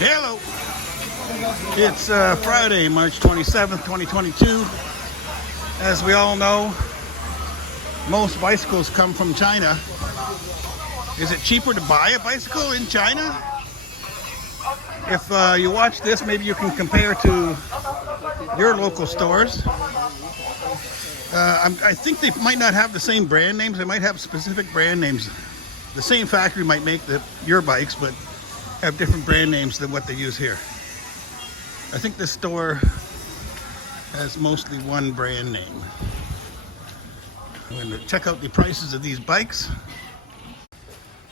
Hello. It's Friday, March 27th, 2022. As we all know, most bicycles come from China. Is it cheaper to buy a bicycle in China? If you watch this, maybe you can compare to your local stores. I think they might not have the same brand names. They might have specific brand names. The same factory might make your bikes, but have different brand names than what they use here. I think this store has mostly one brand name. I'm going to check out the prices of these bikes.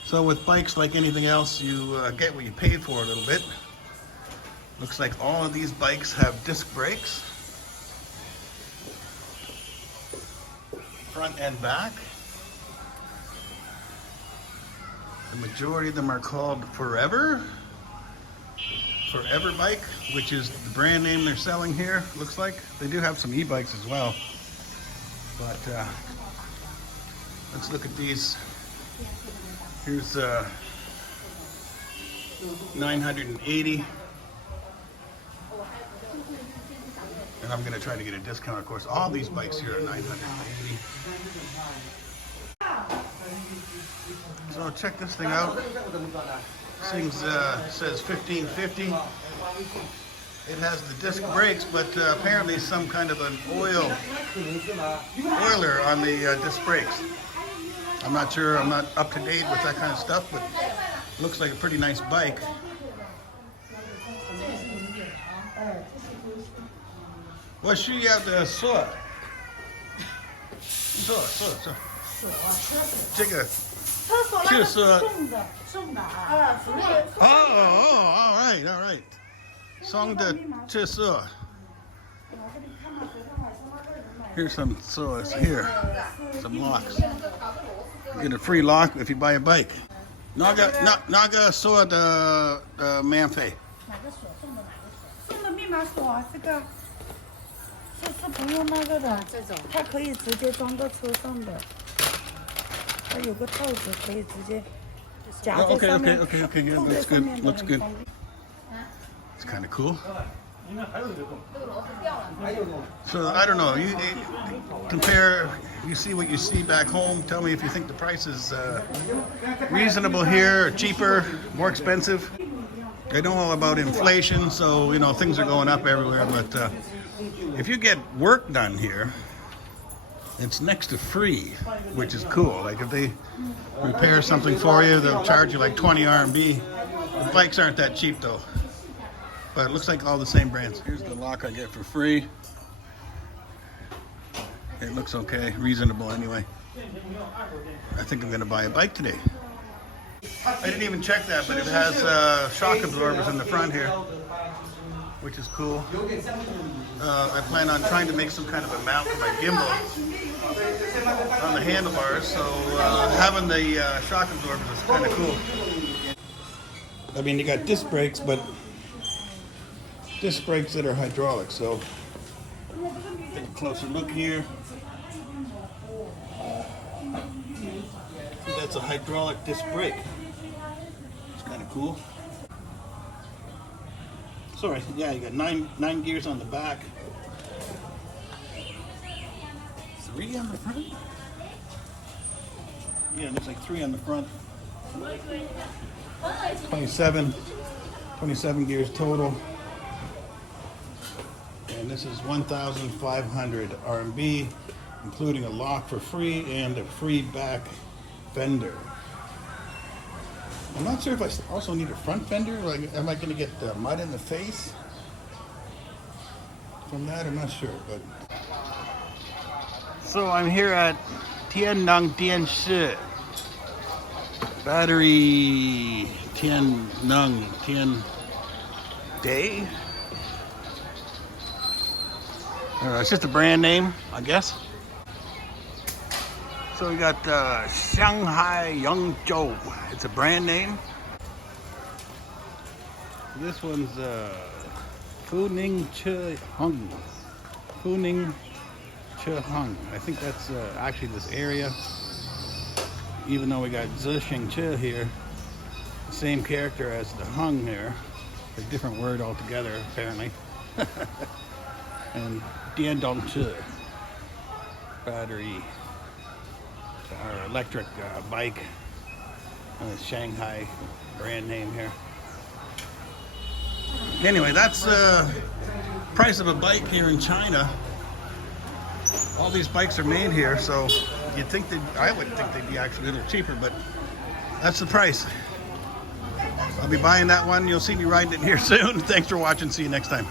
So with bikes, like anything else, you get what you paid for a little bit. Looks like all of these bikes have disc brakes, front and back. The majority of them are called Forever bike, which is the brand name they're selling here. Looks like they do have some e-bikes as well, but let's look at these. Here's 980, and I'm gonna try to get a discount. Of course, all these bikes here are 980. So check this thing out. This thing says 1550. It has the disc brakes, but apparently some kind of an oiler on the disc brakes. I'm not sure, I'm not up to date with that kind of stuff, but it looks like a pretty nice bike. What should you have to saw? Take a all right. Song the Chisa. Here's some saws here. Some locks. You get a free lock if you buy a bike. Naga saw the Manfei. 送的密码锁啊，这个是不用那个的，这种它可以直接装到车上的，它有个套子可以直接夹在上面。Okay. Yeah, looks good. It's kind of cool. So I don't know. You compare. You see what you see back home. Tell me if you think the price is reasonable here, or cheaper, more expensive. I know all about inflation, so you know things are going up everywhere. But if you get work done here, it's next to free, which is cool. Like if they repair something for you, they'll charge you like 20 RMB. The bikes aren't that cheap though. But it looks like all the same brands. Here's the lock I get for free. It looks okay, reasonable anyway. I think I'm gonna buy a bike today. I didn't even check that, but it has shock absorbers in the front here, which is cool. I plan on trying to make some kind of a mount for my gimbal on the handlebars, so having the shock absorbers is kind of cool. I mean, you got disc brakes, but disc brakes that are hydraulic, so take a closer look here. That's a hydraulic disc brake. It's kind of cool. Sorry, yeah, you got nine gears on the back. 3 on the front? Yeah, it looks like 3 on the front. 27 gears total. And this is 1,500 RMB, including a lock for free and a free back fender. I'm not sure if I also need a front fender. Like, am I going to get mud in the face from that? I'm not sure. But so I'm here at Tiannang Dianshi Battery Tian Day. It's just a brand name, I guess. So we got Shanghai Yangzhou. It's a brand name. This one's Funing Chehung. Funing Chehung. I think that's actually this area. Even though we got Zheshengche here, the same character as the Hung here. a different word altogether, apparently. And Diandongche battery, or electric bike, Shanghai brand name here. Anyway, that's the price of a bike here in China. All these bikes are made here, so you'd think I would think they'd be actually a little cheaper, but that's the price. I'll be buying that one. You'll see me riding it here soon. Thanks for watching. See you next time.